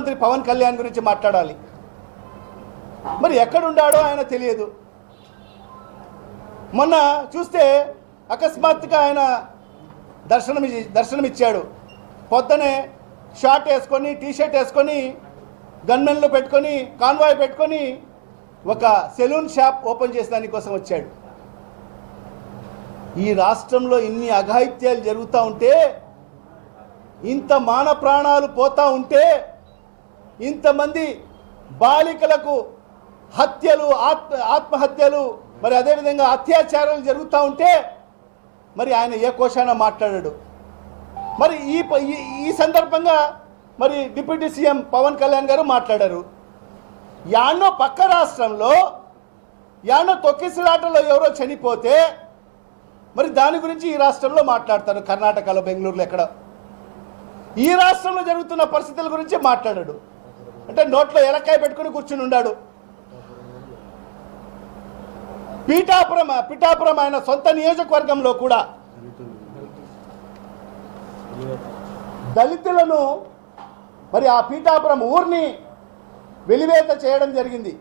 మంత్రి పవన్ కళ్యాణ్ గురించి మాట్లాడాలి. మరి ఎక్కడున్నాడో ఆయన తెలియదు. మొన్న చూస్తే అకస్మాత్తుగా ఆయన దర్శనమిచ్చాడు. పొద్దునే షార్ట్ వేసుకొని టీషర్ట్ వేసుకొని గన్మెన్లు పెట్టుకొని కాన్వాయ్ పెట్టుకొని ఒక సెలూన్ షాప్ ఓపెన్ చేసే దానికోసం వచ్చాడు. ఈ రాష్ట్రంలో ఇన్ని అఘాయిత్యాలు జరుగుతూ ఉంటే, ఇంత మాన ప్రాణాలు పోతూ ఉంటే, ఇంతమంది బాలికలకు హత్యలు ఆత్మహత్యలు మరి అదేవిధంగా అత్యాచారాలు జరుగుతూ ఉంటే మరి ఆయన ఏ కోశాన మాట్లాడాడు. మరి ఈ సందర్భంగా మరి డిప్యూటీ సీఎం పవన్ కళ్యాణ్ గారు మాట్లాడారు. యానో పక్క రాష్ట్రంలో యానో తొక్కిసలాటలో ఎవరో చనిపోతే మరి దాని గురించి ఈ రాష్ట్రంలో మాట్లాడతారు. కర్ణాటకలో, బెంగళూరులో ఎక్కడ. ఈ రాష్ట్రంలో జరుగుతున్న పరిస్థితుల గురించి మాట్లాడాడు. అంటే నోట్లో ఎలక్కాయ పెట్టుకుని కూర్చుని ఉన్నాడు. పిఠాపురం ఆయన సొంత నియోజకవర్గంలో కూడా దళితులను మరి ఆ పీఠాపురం ఊరిని వెలివేత చేయడం జరిగింది.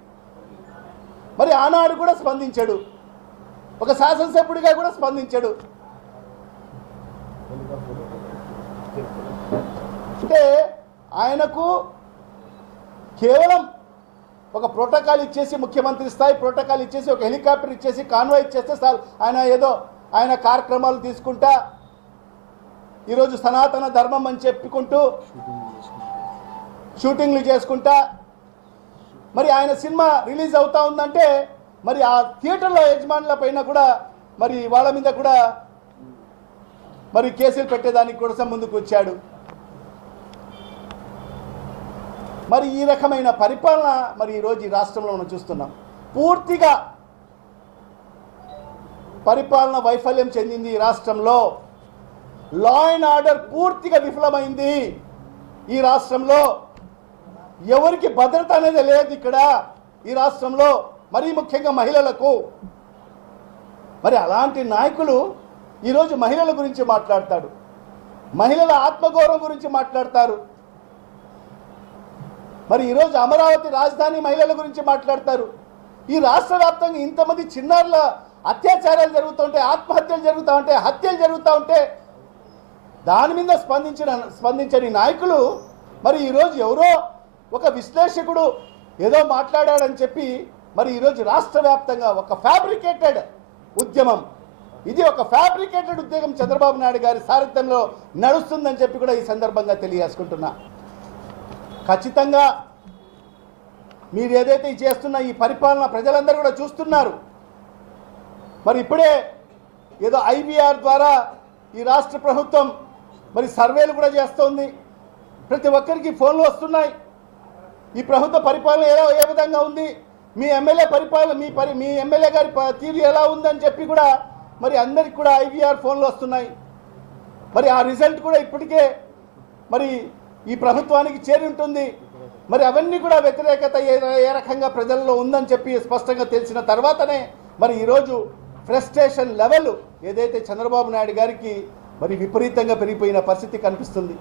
మరి ఆనాడు కూడా స్పందించాడు, ఒక శాసనసభ్యుడిగా కూడా స్పందించాడు. అంటే ఆయనకు కేవలం ఒక ప్రోటోకాల్ ఇచ్చేసి, ముఖ్యమంత్రి స్థాయి ప్రోటోకాల్ ఇచ్చేసి, ఒక హెలికాప్టర్ ఇచ్చేసి, కాన్వాయ్ ఇచ్చేస్తే చాలు. ఆయన కార్యక్రమాలు తీసుకుంటా ఈరోజు సనాతన ధర్మం అని చెప్పుకుంటూ షూటింగ్లు చేసుకుంటా మరి ఆయన సినిమా రిలీజ్ అవుతా ఉందంటే మరి ఆ థియేటర్లో యజమానుల పైన కూడా మరి వాళ్ళ మీద కూడా మరి కేసులు పెట్టేదానికి కూడా ముందుకు వచ్చాడు. మరి ఈ రకమైన పరిపాలన మరి ఈరోజు ఈ రాష్ట్రంలో మనం చూస్తున్నాం. పూర్తిగా పరిపాలన వైఫల్యం చెందింది ఈ రాష్ట్రంలో. లా అండ్ ఆర్డర్ పూర్తిగా విఫలమైంది ఈ రాష్ట్రంలో. ఎవరికి భద్రత అనేది లేదు ఇక్కడ ఈ రాష్ట్రంలో, మరీ ముఖ్యంగా మహిళలకు. మరి అలాంటి నాయకులు ఈరోజు మహిళల గురించి మాట్లాడతాడు, మహిళల ఆత్మగౌరవం గురించి మాట్లాడతారు. మరి ఈరోజు అమరావతి రాజధాని మహిళల గురించి మాట్లాడతారు. ఈ రాష్ట్ర వ్యాప్తంగా ఇంతమంది చిన్నారుల అత్యాచారాలు జరుగుతుంటే, ఆత్మహత్యలు జరుగుతూ ఉంటే, హత్యలు జరుగుతూ ఉంటే దాని మీద స్పందించని నాయకులు మరి ఈరోజు ఎవరో ఒక విశ్లేషకుడు ఏదో మాట్లాడాడని చెప్పి మరి ఈరోజు రాష్ట్ర వ్యాప్తంగా ఒక ఫ్యాబ్రికేటెడ్ ఉద్యమం, ఇది ఒక ఫ్యాబ్రికేటెడ్ ఉద్యమం చంద్రబాబు నాయుడు గారి సారథ్యంలో నడుస్తుందని చెప్పి కూడా ఈ సందర్భంగా తెలియజేసుకుంటున్నా. ఖచ్చితంగా మీరు ఏదైతే చేస్తున్న ఈ పరిపాలన ప్రజలందరూ కూడా చూస్తున్నారు. మరి ఇప్పుడే ఏదో ఐబీఆర్ ద్వారా ఈ రాష్ట్ర ప్రభుత్వం మరి సర్వేలు కూడా చేస్తోంది. ప్రతి ఒక్కరికి ఫోన్లు వస్తున్నాయి. ఈ ప్రభుత్వ పరిపాలన ఏ విధంగా ఉంది, మీ ఎమ్మెల్యే పరిపాలన, మీ ఎమ్మెల్యే గారి తీరు ఎలా ఉందని చెప్పి కూడా మరి అందరికి కూడా ఐబీఆర్ ఫోన్లు వస్తున్నాయి. మరి ఆ రిజల్ట్ కూడా ఇప్పటికే మరి ఈ ప్రభుత్వానికి చేరి ఉంటుంది. మరి అవన్నీ కూడా వ్యతిరేకత ఏ రకంగా ప్రజల్లో ఉందని చెప్పి స్పష్టంగా తెలిసిన తర్వాతనే మరి ఈరోజు ఫ్రస్ట్రేషన్ లెవెల్ ఏదైతే చంద్రబాబు నాయుడు గారికి మరి విపరీతంగా పెరిగిపోయిన పరిస్థితి కనిపిస్తుంది.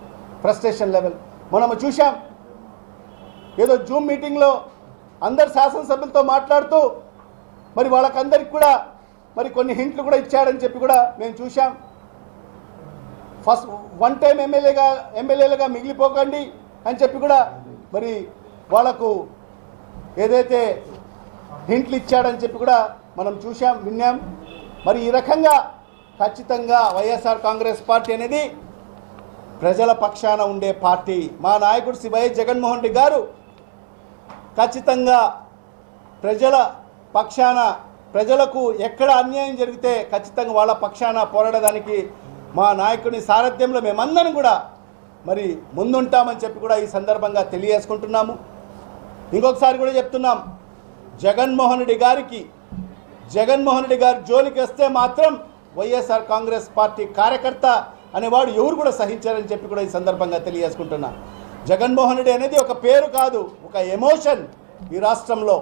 ఫ్రస్ట్రేషన్ లెవెల్ మనము చూసాం. ఏదో జూమ్ మీటింగ్లో అందరు శాసనసభ్యులతో మాట్లాడుతూ మరి వాళ్ళకందరికి కూడా మరి కొన్ని హింట్లు కూడా ఇచ్చాడని చెప్పి కూడా మేము చూసాం. ఫస్ట్ వన్ టైం ఎమ్మెల్యేలుగా మిగిలిపోకండి అని చెప్పి కూడా మరి వాళ్లకు ఏదైతే హింట్లు ఇచ్చాడని చెప్పి కూడా మనం చూసాం, విన్నాం. మరి ఈ రకంగా ఖచ్చితంగా వైఎస్ఆర్ కాంగ్రెస్ పార్టీ అనేది ప్రజల పక్షాన ఉండే పార్టీ. మా నాయకుడు శ్రీ వైఎస్ జగన్మోహన్ రెడ్డి గారు ఖచ్చితంగా ప్రజల పక్షాన, ప్రజలకు ఎక్కడ అన్యాయం జరిగితే ఖచ్చితంగా వాళ్ళ పక్షాన పోరాడడానికి మా నాయకుని సారథ్యంలో మేమందరం కూడా మరి ముందుంటామని చెప్పి కూడా ఈ సందర్భంగా తెలియజేసుకుంటున్నాము. ఇంకొకసారి కూడా చెప్తున్నాం, జగన్మోహన్ రెడ్డి గారి జోలికి వస్తే మాత్రం వైఎస్ఆర్ కాంగ్రెస్ పార్టీ కార్యకర్త అనేవాడు ఎవరు కూడా సహించారని చెప్పి కూడా ఈ సందర్భంగా తెలియజేసుకుంటున్నా. జగన్మోహన్ రెడ్డి అనేది ఒక పేరు కాదు, ఒక ఎమోషన్ ఈ రాష్ట్రంలో.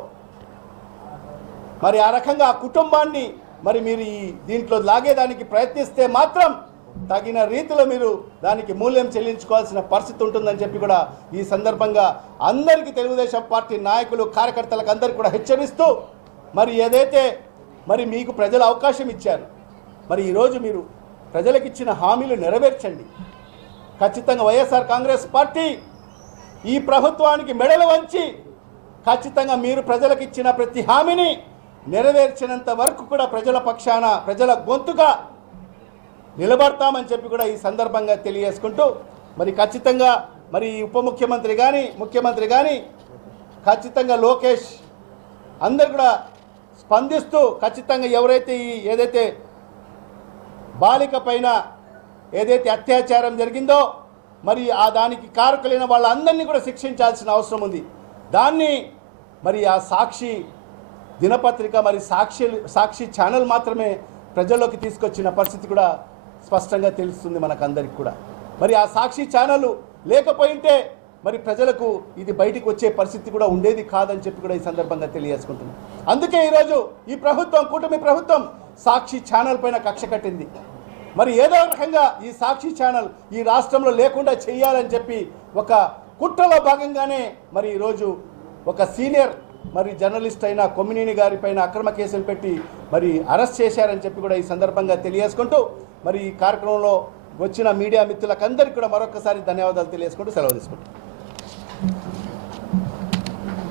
మరి ఆ రకంగా ఆ కుటుంబాన్ని మరి మీరు ఈ దీంట్లో లాగేదానికి ప్రయత్నిస్తే మాత్రం తగిన రీతిలో మీరు దానికి మూల్యం చెల్లించుకోవాల్సిన పరిస్థితి ఉంటుందని చెప్పి కూడా ఈ సందర్భంగా అందరికీ తెలుగుదేశం పార్టీ నాయకులు కార్యకర్తలకు అందరికీ కూడా హెచ్చరిస్తూ మరి ఏదైతే మరి మీకు ప్రజలు అవకాశం ఇచ్చారు, మరి ఈరోజు మీరు ప్రజలకు ఇచ్చిన హామీలు నెరవేర్చండి. ఖచ్చితంగా వైఎస్ఆర్ కాంగ్రెస్ పార్టీ ఈ ప్రభుత్వానికి మెడలు వంచి ఖచ్చితంగా మీరు ప్రజలకు ఇచ్చిన ప్రతి హామీని నెరవేర్చినంత వరకు కూడా ప్రజల పక్షాన ప్రజల గొంతుగా నిలబడతామని చెప్పి కూడా ఈ సందర్భంగా తెలియజేసుకుంటూ మరి ఖచ్చితంగా మరి ఉప ముఖ్యమంత్రి కానీ ముఖ్యమంత్రి కానీ ఖచ్చితంగా లోకేష్ అందరు కూడా స్పందిస్తూ ఖచ్చితంగా ఎవరైతే ఏదైతే బాలిక పైన ఏదైతే అత్యాచారం జరిగిందో మరి దానికి కారకులైన వాళ్ళందరినీ కూడా శిక్షించాల్సిన అవసరం ఉంది. దాన్ని మరి ఆ సాక్షి దినపత్రిక మరి సాక్షి ఛానల్ మాత్రమే ప్రజల్లోకి తీసుకొచ్చిన పరిస్థితి కూడా స్పష్టంగా తెలుస్తుంది మనకందరికి కూడా. మరి ఆ సాక్షి ఛానల్ లేకపోయింటే మరి ప్రజలకు ఇది బయటికి వచ్చే పరిస్థితి కూడా ఉండేది కాదని చెప్పి కూడా ఈ సందర్భంగా తెలియజేసుకుంటున్నాం. అందుకే ఈరోజు ఈ ప్రభుత్వం, కూటమి ప్రభుత్వం సాక్షి ఛానల్ పైన కక్ష కట్టింది. మరి ఏదో రకంగా ఈ సాక్షి ఛానల్ ఈ రాష్ట్రంలో లేకుండా చేయాలని చెప్పి ఒక కుట్రలో భాగంగానే మరి ఈరోజు ఒక సీనియర్ మరి జర్నలిస్ట్ అయిన కొమ్మినేని గారి పైన అక్రమ కేసులు పెట్టి మరి అరెస్ట్ చేశారని చెప్పి కూడా ఈ సందర్భంగా తెలియజేసుకుంటూ మరి ఈ కార్యక్రమంలో వచ్చిన మీడియా మిత్రులకు అందరికీ కూడా మరొకసారి ధన్యవాదాలు తెలియజేసుకుంటూ సెలవు తీసుకుంటాం.